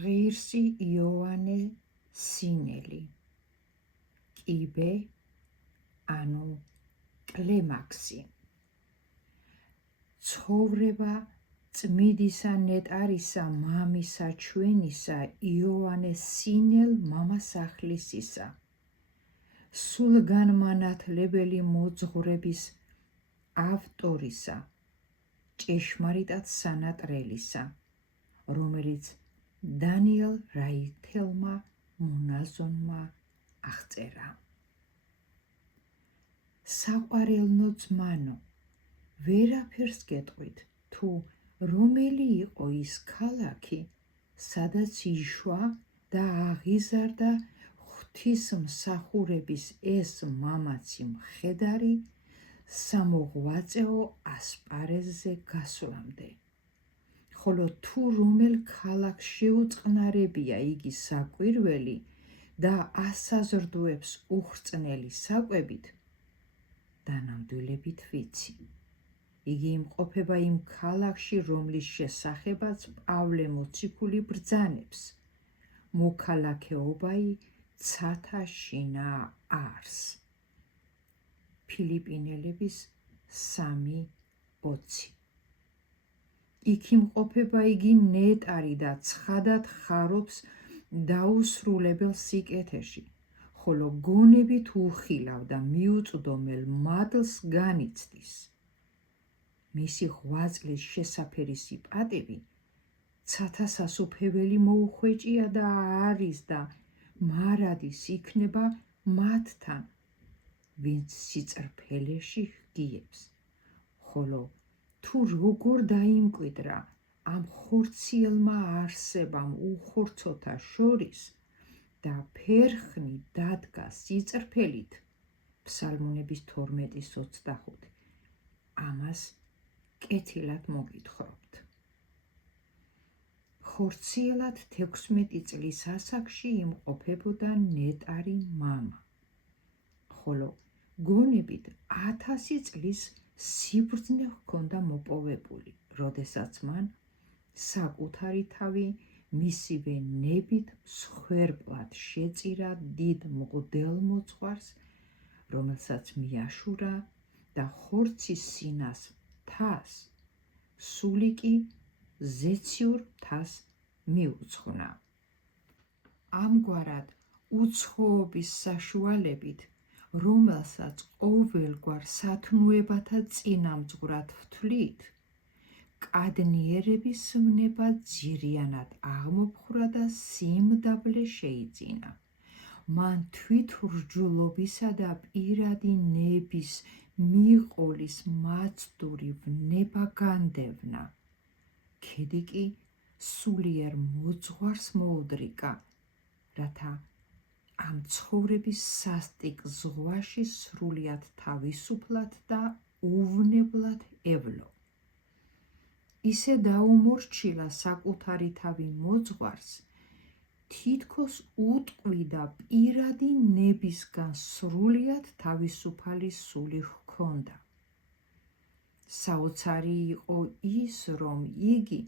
ღირსი იოანე სინელი, კიბე, ანუ კლემაქსი. ცხოვრება წმიდისა ნეტარისა მამისა ჩვენისა იოანე სინელ მამასახლისისა, სულგანმანათლებელი მოძღვრების ავტორისა, ჭეშმარიტად სანატრელისა, რომელიც დანიელ რაითელმა მონაზონმა აღწერა. საყვარელნო ძმანო, ვერაფერს გეტყვით, თუ რომელი იყო ის ქალაქი, სადაც იშვა და აღიზარდა ღვთისმსახურების ეს მამაცი მხედარი სამოღვაწეო ასპარეზზე გასვლამდე. ხოლო თუ რომელ ქალაქს შეუწყნარებია იგი საკვირველი და ასაზრდოებს უხრწნელი საკვებით, დანამდვილებით ვიცი. იგი იმყოფება იმ ქალაქში, რომლის შესახებაც პავლე მოციქული ბრძანებს, მოქალაქეობაი ცათა შინაა არს. ფილიპინელების 3:20. იქ იმყოფება იგი ნეტარი და ცხადად ხარობს დაუსრულებელ სიკეთეში, ხოლო გონებით უხილავ და მიუწვდომელ მადლს განიცდის. მისი ღვაწლის შესაფერისი პატივი ცათა სასუფეველი მოუხვეჭია და არის და მარადის იქნება მათთან, ვინც სიწრფელეში ჰგიებს. ხოლო თუ როგორ დაიმკვიდრა ამ ხორციელმა არსებამ უხორცოთა შორის და ფერხნი დადგა სიწრფელით, ფსალმუნების 12:25, ამას კეთილად მოგითხრობთ. ხორციელად 16 წლის ასაკში იმყოფებოდა ნეტარი მამა, ხოლო გონებით 1000 წლის სიბრძნე ჰქონდა მოპოვებული, როდესაც მან საკუთარი თავი მისივე ნებით მსხვერპლად შეწირა დიდ მღვდელმოძღვარს, რომელსაც მიაშურა და ხორცის სინას მთას, სული კი ზეციურ მთას მიუძღვნა. ამგვარად უცხოობის საშუალებით, რომელსაც ყოველგვარ სათნოებათა წინამძღვრად ვთვლით, კადნიერების ვნება ძირიანად აღმოფხვრა და სიმდაბლე შეიძინა. მან თვითრჯულობისა და პირადი ნების მიყოლის მაცდური ვნება განდევნა. ქედი კი სულიერ მოძღვარს მოუდრიკა, რათა ამ ცხოვრების სასტიკ ზღვაში სრულიად თავისუფლად და უვნებლად ევლო. ისე დაუმორჩილა საკუთარი თავი მოძღვარს, თითქოს უტყვიდა პირადი ნებისგან სრულიად თავისუფალი სული ჰქონდა. საოცარი იყო ის, რომ იგი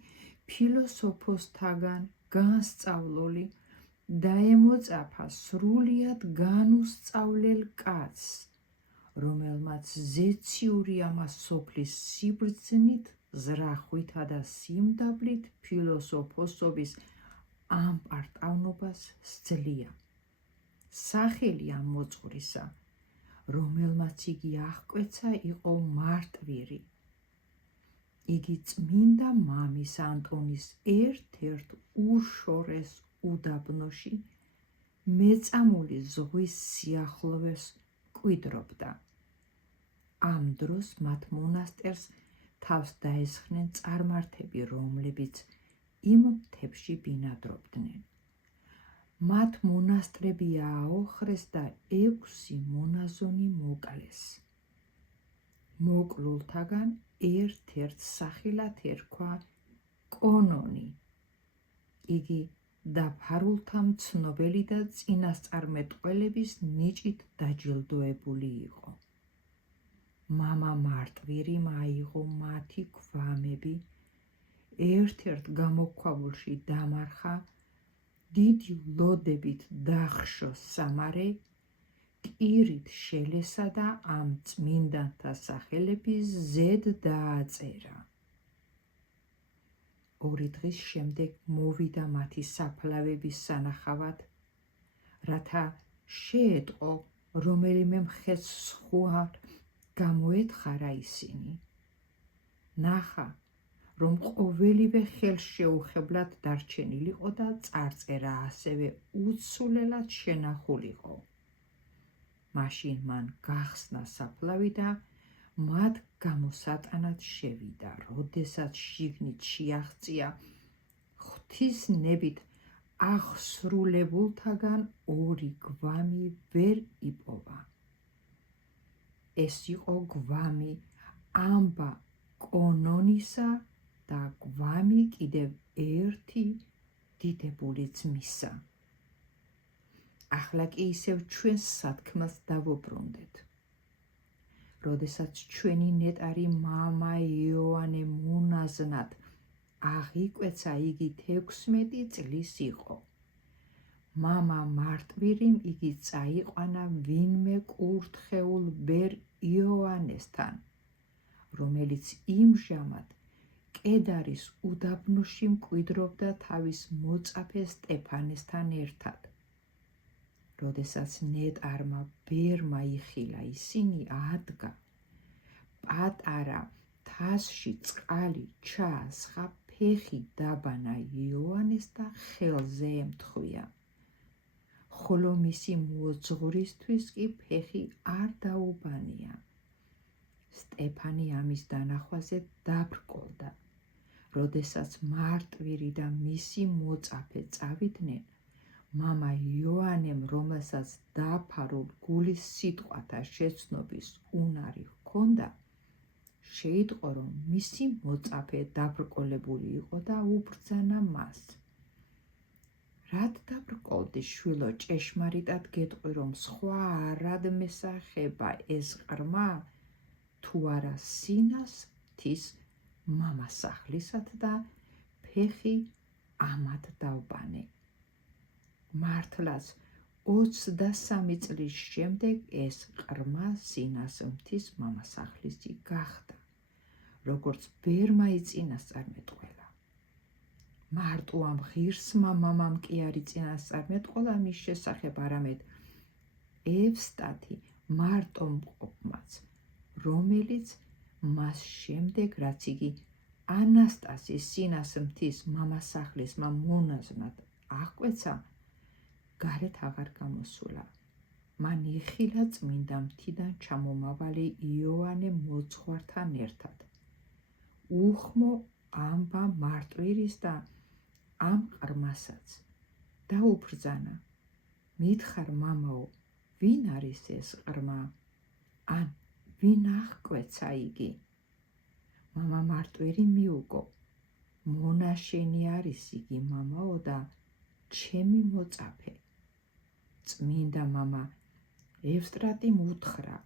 ფილოსოფოსთაგან განსწავლული დაემოწაფა სრულიად განუსწავლელ კაცს, რომელმაც ზეციური ამას სოფლის სიბრძნით, ზრახვითა და სიმდაბლით ფილოსოფოსობის ამ პარტავნობას სძლია. სახელი ამ მოძღვრისა, რომელმაც იგი აღკვეცა, იყო მარტვირი. იგი წმინდა მამის ანტონის ერთ-ერთ უშორეს უდაბნოში მეწამული ზღვის სიახლოვეს მკვიდრობდა. ამ დროს მათ მონასტერს თავს დაესხნენ წარმართები, რომლებიც იმ მთებში ბინადრობდნენ. მათ მონასტრები ააოხრეს და 6 მონაზონი მოკლეს. მოკლულთაგან ერთ-ერთ სახელად ერქვა კონონი. იგი დაფარულთა მცნობელი და წინასწარმეტყველების ნიჭით დაჯილდოებული იყო. მამა მარტვირიმ აიღო მათი გვამები, ერთ-ერთ გამოქვაბულში დამარხა, დიდი ლოდებით დახშო სამარე, ტირით შელესა და ამ წმინდანთა სახელების ზედ დააწერა. 2 დღის შემდეგ მოვიდა მათი საფლავების სანახავად, რათა შეეტყო რომელიმე მხეც სხვა გამოეთხარა ისინი. ნახა, რომ ყოველივე ხელშეუხებლად დარჩენილიყო და წარწერა ასევე უცვლელად შენახულიყო. მაშინ მან გახსნა საფლავი და მათ გამოსატანად შევიდა, როდესაც შიგნით შეაღწია ღვთისნებით აღსრულებულთაგან 2 გვამი ვერ იპოვა. ეს იყო გვამი ამბა კონონისა და გვამი კიდევ ერთი დიდებული ძმისა. ახლა კი ისევ ჩვენს სათქმელს დავუბრუნდეთ. როდესაც ჩვენი ნეტარი მამა იოანე მონაზნად აღიკვეცა, იგი 16 წლის იყო. მამა მარტვირიმ იგი წაიყვანა ვინმე კურთხეულ ბერ იოანესთან, რომელიც იმჟამად კედარის უდაბნოში მკვიდრობდა თავის მოწაფე სტეფანესთან ერთად. როდესაც ნეტარმა ბერმა იხილა ისინი, ადგა, პატარა თასში წყალი ჩაასხა, ფეხი დაბანა იოანეს და ხელზე ემთხვია. ხოლო მისი მოძღვრისთვის კი ფეხი არ დაუბანია. სტეფანი ამის დანახვაზე დაბრკოლდა. როდესაც მარტვირი და მისი მოწაფე წავიდნენ, მამა იოანემ, რომელსაც დაფარულ გულის სიტყვათა შეცნობის უნარი ჰქონდა, შეიტყო, რომ მისი მოწაფე დაბრკოლებული იყო და უბრძანა მას. რად დაბრკოლდი, შვილო, ჭეშმარიტად გეტყვი, რომ სხვა არად მესახება ეს ყრმა, თუ არა სინას მთის მამასახლისად და ფეხი ამად დავბანე. მართლაც 23 წლის შემდეგ ეს ყრმა სინას მთის მამასახლისი გახდა, როგორც ბერმა იწინასწარმეტყველა. მარტო ამ ღირსმა მამამ კი არ იწინასწარმეტყველა მის შესახებ, არამედ ევსტათი მარტომყოფმაც, რომელიც მას შემდეგ, რაც იგი ანასტასის სინას მთის მამასახლისმა მონაზვნად აღკვეცა, გარეთ აღარ გამოსულა. მან იხილა წმინდა მთიდან ჩამომავალი იოანე მოძღვართან ერთად. უხმო ამბა მარტვირის და ამ ყრმასაც და უბრძანა, მითხარ მამაო, ვინ არის ეს ყრმა? ან ვინ აღკვეცა იგი? მამა მარტვირი მიუგო, მონაშენი არის იგი მამაო და ჩემი მოწაფე. წმინდა მამა ევსტრატიმ უთხრა,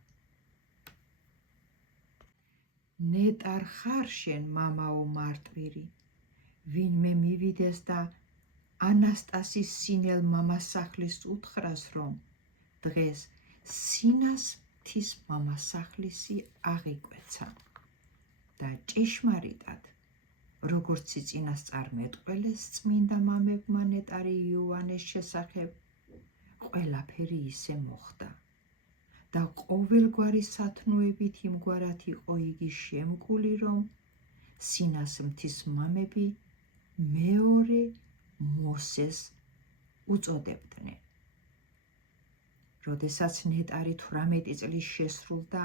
ნეტარ ხარ შენ მამაო მარტვირი, ვინმე მივიდეს და ანასტასის სინელ მამასახლის უთხრას, რომ დღეს სინას მთის მამასახლისი აღიკვეცა და ჭეშმარიტად, როგორც იწინასწარმეტყველეს წმინდა მამებმა ნეტარი იოანეს შესახებ, ყველაფერი ისე მოხდა და ყოველგვარი სათნოებით იმგვარად იყო იგი შემკული, რომ სინას მთის მამები მეორე მოსეს უწოდებდნენ. როდესაც ნეტარი 18 წლის შესრულდა,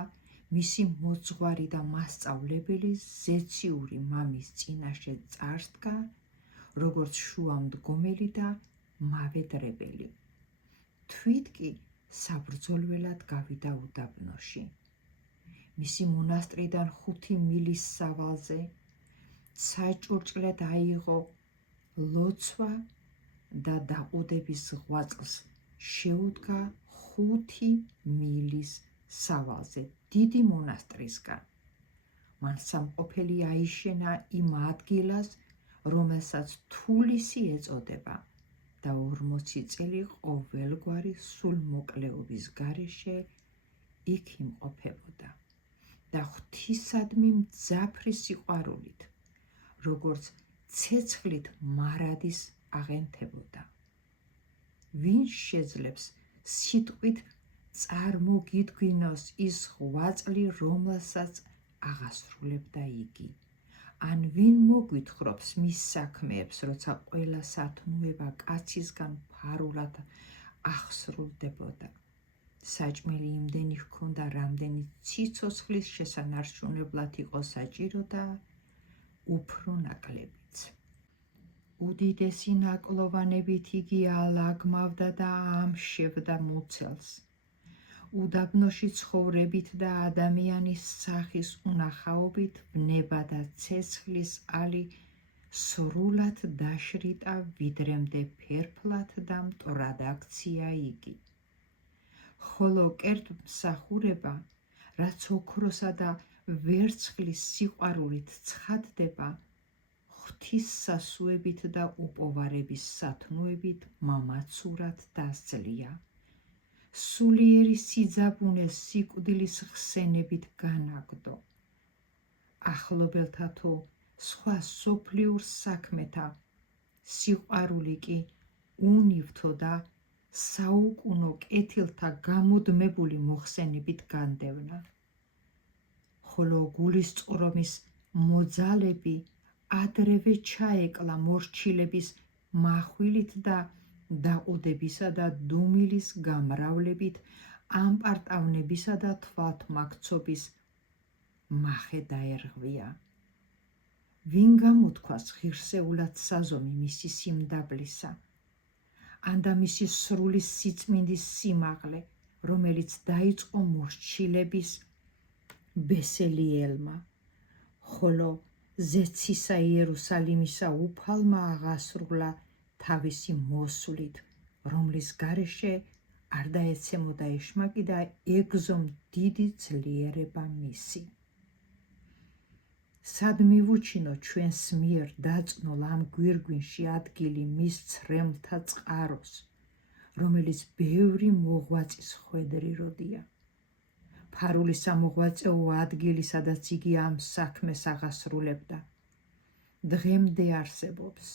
მისი მოძღვარი და მასწავლებელი ზეციური მამის წინაშე წარსდგა, როგორც შუამდგომელი და მავედრებელი. თვით კი საბრძოლველად გავიდა უდაბნოში. მისი მონასტრიდან 5 მილის სავალზე საჭურჭლად აიღო ლოცვა და დაყუდების ღვაწლს შეუდგა 5 მილის სავალზე დიდი მონასტრისგან. მან სამყოფელი აიშენა იმ ადგილას, რომელსაც თულისი ეწოდება, და 40 წელი ყოველგვარი სულმოკლეობის გარეშე იქ იმყოფებოდა და ღვთისადმი მძაფრი სიყვარულით, როგორც ცეცხლით მარადის აღენთებოდა. ვინ შეძლებს სიტყვით წარმოგიდგინოს ის 8 წლი, რომელსაც აღასრულებდა იგი? ან ვინ მოგვითხრობს მის საქმეებს, როცა ყველა სათნოება კაცისგან ფარულად აღსრულდებოდა? საჭმელი იმდენი ჰქონდა, რამდენი ციცოცხლის შესანარჩუნებლად იყო საჭირო და უფრო ნაკლებიც. უდიდესი ნაკლოვანებით იგი ალაგმავდა და ამშევდა მუცელს. უდაბნოში ცხოვრებით და ადამიანის სახის უნახაობით ვნება და ცეცხლის ალი სრულად დაშრიტა, ვიდრემდე ფერფლად და მტრად აქცია იგი. ხოლო კერტმსახურება, რაც ოქროსა და ვერცხლის სიყვარულით ცხადდება, ღვთისსასუებით და უპოვარების სათნოებით მამაცურად დასძლია. სულიერი სიძაბუნე სიკვდილის ხსენებით განაგდო. ახლობელთა თუ სხვა სოფლიურ საქმეთა სიყვარული კი უნივთო და საუკუნო კეთილთა გამუდმებული მოხსენებით განდევნა. ხოლო გულისწყრომის მოძალები ადრევე ჩაეკლა მორჩილების מחვილით და დაყუდებისა და დუმილის გამრავლებით, ამპარტავნებისა და თვალთმაქცობის მახე დაერღვია. ვინ გამოთქვას ღირსეულად საზომი მისი სიმდაბლისა, ანდა მისი სრული სიწმინდის სიმაღლე, რომელიც დაიწყო მორჩილების ბესელიელმა, ხოლო ზეცისა იერუსალიმისა უფალმა აღასრულა თავისი მოსვლით, რომლის გარეშე არ დაეცემოდა ეშმაკი და ეგზომ დიდი ძლიერება მისი. სად მივუჩინო ჩვენს მიერ დაწნულ ამ გვირგვინში ადგილი მის ცრემლთა წყაროს, რომელიც ბევრი მოღვაწის ხვედრი როდია. ფარული სამოღვაწეო ადგილი, სადაც იგი ამ საქმეს აღასრულებდა, დღემდე არსებობს.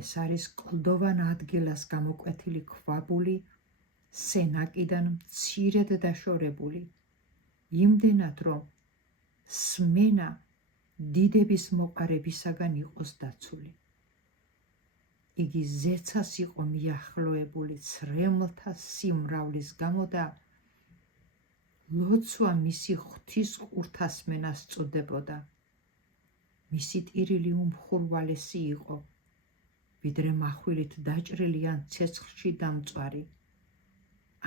ეს არის კლდოვან ადგილას გამოკვეთილი ქვაბული, სენაკიდან მცირედ დაშორებული, იმდენად, რომ სმენა დიდების მოყარებისაგან იყოს დაცული. იგი ზეცას იყო მიახლოებული ცრემლთა სიმრავლის გამო და ლოცვა მისი ღვთის ყურთასმენას წოდებოდა. მისი ტირილი უმხურვალესი იყო, ვიდრე מחვილით დაჭრილი ან ცეცხლში დამწვარი,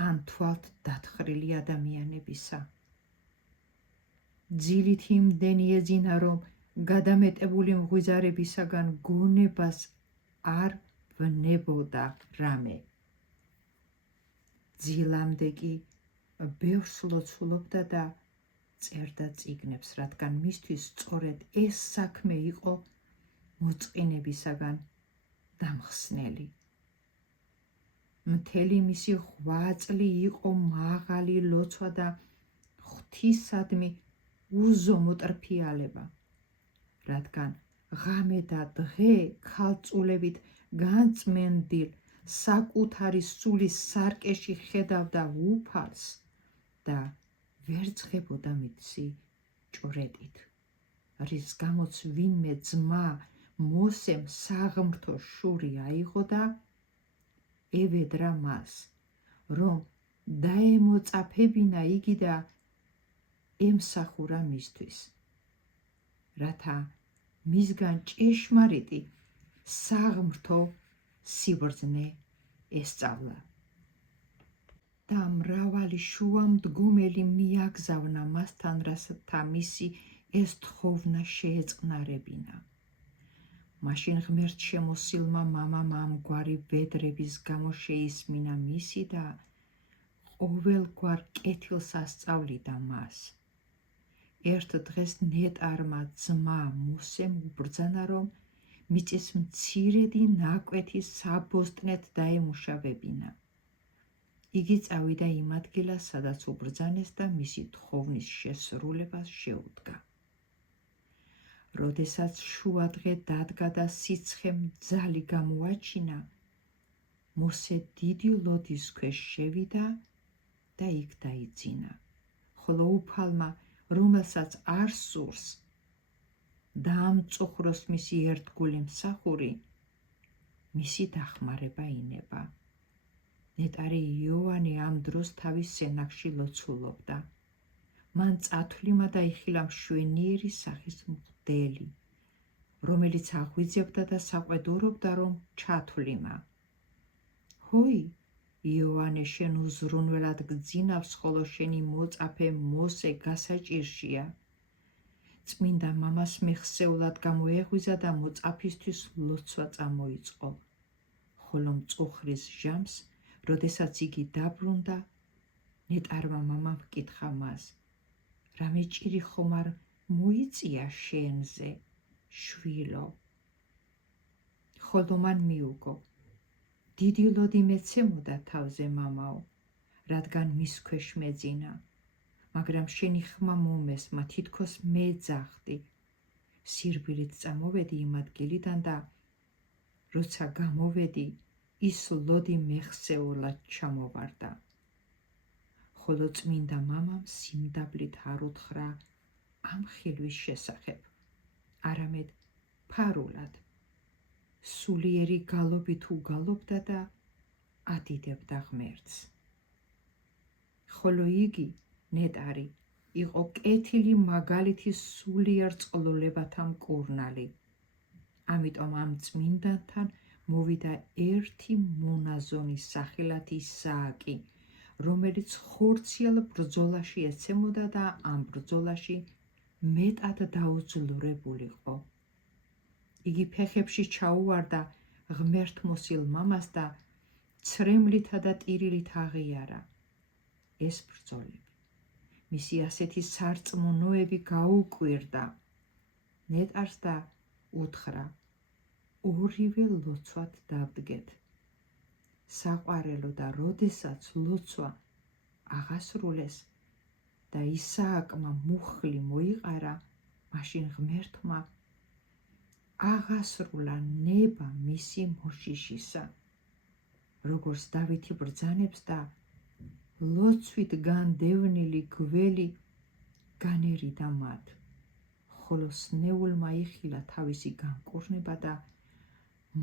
ან თვალთ დათხრილი ადამიანებისა. ძილით იმდენი ეძინა, რომ გადამეტებული მღვიძარებისაგან გონებას არ ვნებოდა რამე. ძილამდე კი ბევრს ლოცულობდა და წერდა წიგნებს, რადგან მისთვის სწორედ ეს საქმე იყო მოწყინებისაგან დამხსნელი. მთელი მისი 8 წლი იყო მაღალი ლოცვა და ღვთისადმი უზომო ტრფიალება, რადგან ღამე და დღე ქალწულებით განწმენდილ საკუთარი სულის სარკეში ხედავდა უფალს და ვერ ძღებოდა მისი ჭვრეტით, რის გამოც ვინმე ძმა მოსემ საღმრთო შური აიღო და ევედრა მას, რომ დაემოწაფებინა იგი და ემსახურა მისთვის, რათა მისგან ჭეშმარიტი საღმრთო სიბრძნე ესწავლა. და მრავალი შუამდგომელი მიაგზავნა მასთან, რათა მისი ეს თხოვნა შეეწყნარებინა. მაშინ ღმერთ შემოსილმა მამამ ამგვარი ვედრების გამო შეისმინა მისი და ყოველგვარ კეთილს ასწავლიდა მას. ერთ დღეს ნეტარმა ძმა მოსემ უბრძანა, რომ მიწის მცირედი ნაკვეთი საბოსტნეთ დაემუშავებინა. იგი წავიდა იმ ადგილას, სადაც უბრძანეს და მისი თხოვნის შესრულებას შეუდგა. როდესაც შუადღე დადგა და სიცხემ ძალი გამოაჩინა, მოსე დიდი ლოდის ქვეშ შევიდა და იქ დაიძინა, ხოლო უფალმა, რომელსაც არ სურს დაამწუხროს მისი ერთგული მსახური, მისი დახმარება ინება. ნეტარი იოანე ამ დროს თავის სენაკში ლოცულობდა. მან წათვლიმა დაიხილა მშვენიერი სახის მღვდელი, რომელიც აღვიძებდა და საყვედურობდა, რომ ჩათვლიმა. ჰოი, იოანე, შენ უზრუნველად გძინავს, ხოლო შენი მოწაფე მოსე გასაჭირშია. წმინდა მამას მეხსეულად გამოეღვიზა და მოწაფისთვის ლოცვა წამოიწყო, ხოლო მწუხრის ჟამს, როდესაც იგი დაბრუნდა, ნეტარმა მამამ ჰკითხა მას, რამე ჭირი ხომ არ მოიწია შენზე, შვილო? ხოლო მან მიუგო, დიდი ლოდი მეცემოდა თავზე, მამაო, რადგან მის ქვეშ მეძინა, მაგრამ შენი ხმა მომესმა, თითქოს მეძახდი. სირბილით წამოვედი იმ ადგილიდან და როცა გამოვედი, ის ლოდი მეხსეულად ჩამოვარდა. ხოლო წმინდა მამამ სიმდაბლით არ უთხრა ამ ხილვის შესახებ, არამედ ფარულად, სულიერი გალობით უგალობდა და ადიდებდა ღმერთს. ხოლო იგი, ნეტარი, იყო კეთილი მაგალითი სულიერ წყლულებათა მკურნალი. ამიტომ ამ წმინდანთან მოვიდა ერთი მონაზონი სახელად ისააკი, რომელიც ხორციელ ბრძოლაში ეცემოდა და ამ ბრძოლაში მეტად დაუძლურებულიყო. იგი ფეხებში ჩაუვარდა ღმერთმოსილ მამას და ცრემლითა და ტირილით აღიარა. ეს ბრძოლები, მისი ასეთი სარწმუნოები გაუკვირდა ნეტარს და უთხრა, ორივე ლოცვად დავდგეთ. საყვარელო და როდესაც ლოცვა აღასრულეს და ისააკმა მუხლი მოიყარა, მაშინ ღმერთმა აღასრულა ნება მისი მოშიშისა, როგორც დავითი ბრძანებს და ლოცვით განდევნილი გველი განერიდა მათ, ხოლო სნეულმა იხილა თავისი განკურნება და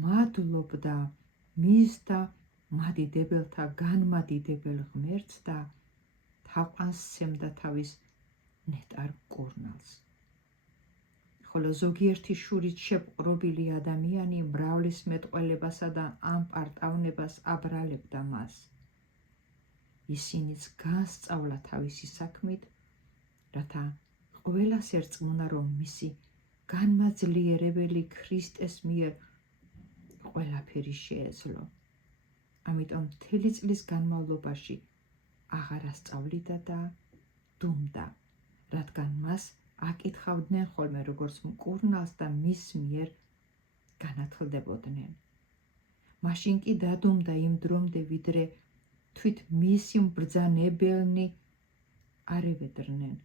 მადლობდა მის და მადიდებელთა განმადიდებელ ღმერთს და თაყვანს სცემდა თავის ნეტარ მკურნალს. ხოლო ზოგიერთი შურით შეპყრობილი ადამიანი მრავლის მეტყველებასა და ამ პარტავნებას აბრალებდა მას. ისინიც განსწავლა თავისი საქმით, რათა ყველას ერწმუნა, რომ მისი განმაძლიერებელი ქრისტეს მიერ ყველაფერი შეეძლო. ამიტომ მთელი წლის განმავლობაში აღარ ასწავლიდა და დუმდა, რადგან მას აკითხავდნენ ხოლმე როგორც მკურნალს და მის მიერ განათლდებოდნენ. მაშინ კი დადუმდა იმ დრომდე, ვიდრე თვით მისი მბრძანებელნი არ ევედრნენ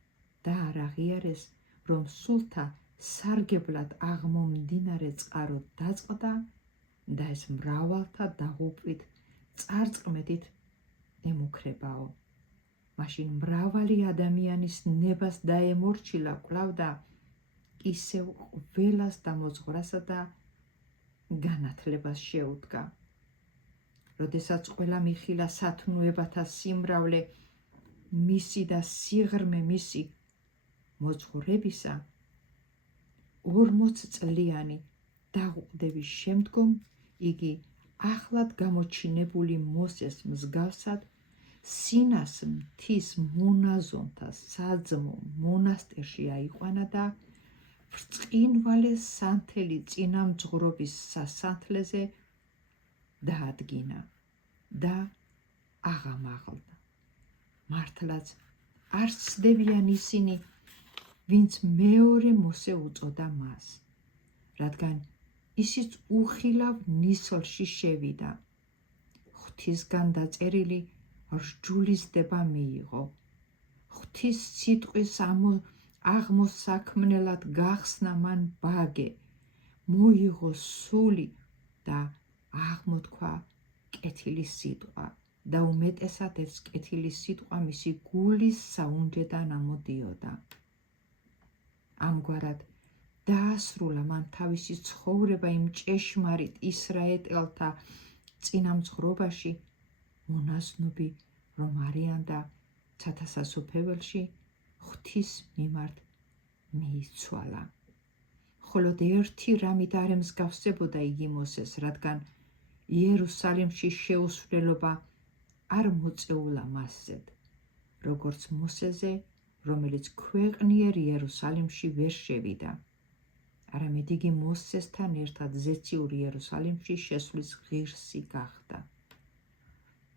და არ აღიარეს, რომ სულთა სარგებლად აღმომდინარე წყარო დაწყდა და ეს მრავალთა დაღუპვით წარწმედით ემუქრებაო. მაშინ მრავალი ადამიანის ნებას დაემორჩილა კვლავ და ისევ ყველას დამოძღვრასა და განათლებას შეუდგა. როდესაც ყველა მიხილა სათნოებათა სიმრავლე მისი და სიღრმე მისი მოძღვრებისა, 40 წლიანი დაღუპდების შემდგომ იგი ახლად გამოჩინებული მოსეს მსგავსად სინას მთის მონაზონთა საძმო მონასტერში აიყვანა და ბრწყინვალე სანთელი წინამძღვრობის სასანთლეზე დაადგინა და აღამაღლდა. მართლაც არ ცდებიან ისინი, ვინც მეორე მოსე უწოდა მას, რადგან ისიც უხილავ ნისლში შევიდა. ღვთისგან დაწერილი რჯულისდება მიიღო. ღვთის სიტყვის აღმოსაქმნელად გახსნა მან ბაგე, მოიღო სული და აღმოთქვა კეთილი სიტყვა და უმეტესად ეს კეთილი სიტყვა მისი გულის საუნჯედან ამოდიოდა. ამგვარად დაასრულა მან თავისი ცხოვრება იმ ჭეშმარიტ ისრაელთა წინამძღვრობაში, მონაზვნები რომ არიან და ცათასასუფეველში ღვთის მიმართ მიიცვალა. მხოლოდ ერთი რამით არ ემსგავსებოდა იგი მოსეს, რადგან იერუსალიმში შეუსვლელობა არ მოწეულა მასზედ, როგორც მოსეზე, რომელიც ქვეყნიერ იერუსალიმში ვერ შევიდა, არამედ იგი მოსესთან ერთად ზეციურ იერუსალიმში შესვლის ღირსი გახდა.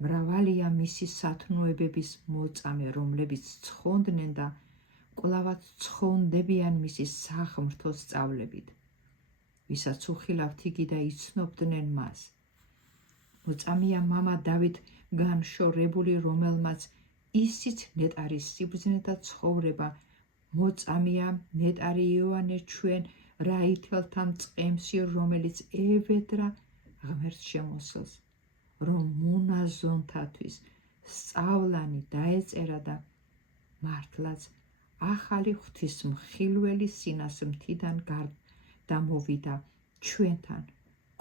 მრავალია მისი სათნოებების მოწამე, რომლებიც ცხონდნენ და კვლავაც ცხონდებიან მისი საღმრთო სწავლებით, ვისაც უხილავთ იგი და იცნობდნენ მას. მოწამეა მამა დავით განშორებული, რომელმაც ისიც ნეტარი სიბრძნე და ცხოვრება, მოწამეა ნეტარი იოანე ჩვენ რაითელთა მწყემსი, რომელიც ევედრა ღმერთ შემოსელს, რომ მონაზონთათვის სწავლანი დაეწერა და მართლაც ახალი ღვთისმხილველი სინას მთიდან გამოვიდა ჩვენთან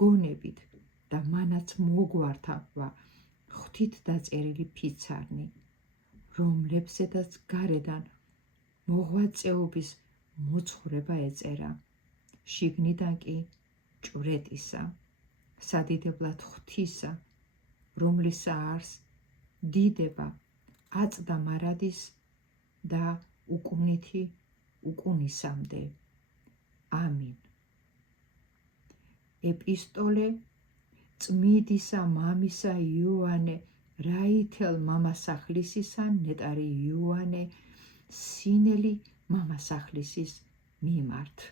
გონებით და მანაც მოგვართავა ღვთით დაწერილი ფიცარნი, რომლებზედაც გარედან მოღვაწეობის მოძღვრება ეწერა, შიგნიდან კი ჭვრეტისა, სადიდებლად ღვთისა, რომლის არს დიდება აწდა მარადის და უკუნითი უკუნისამდე. ამინ. ეპისტოლე წმიდისა მამისა იოანე რაითელ მამასახლისისა ნეტარი იოანე სინელი მამასახლისის მიმართ.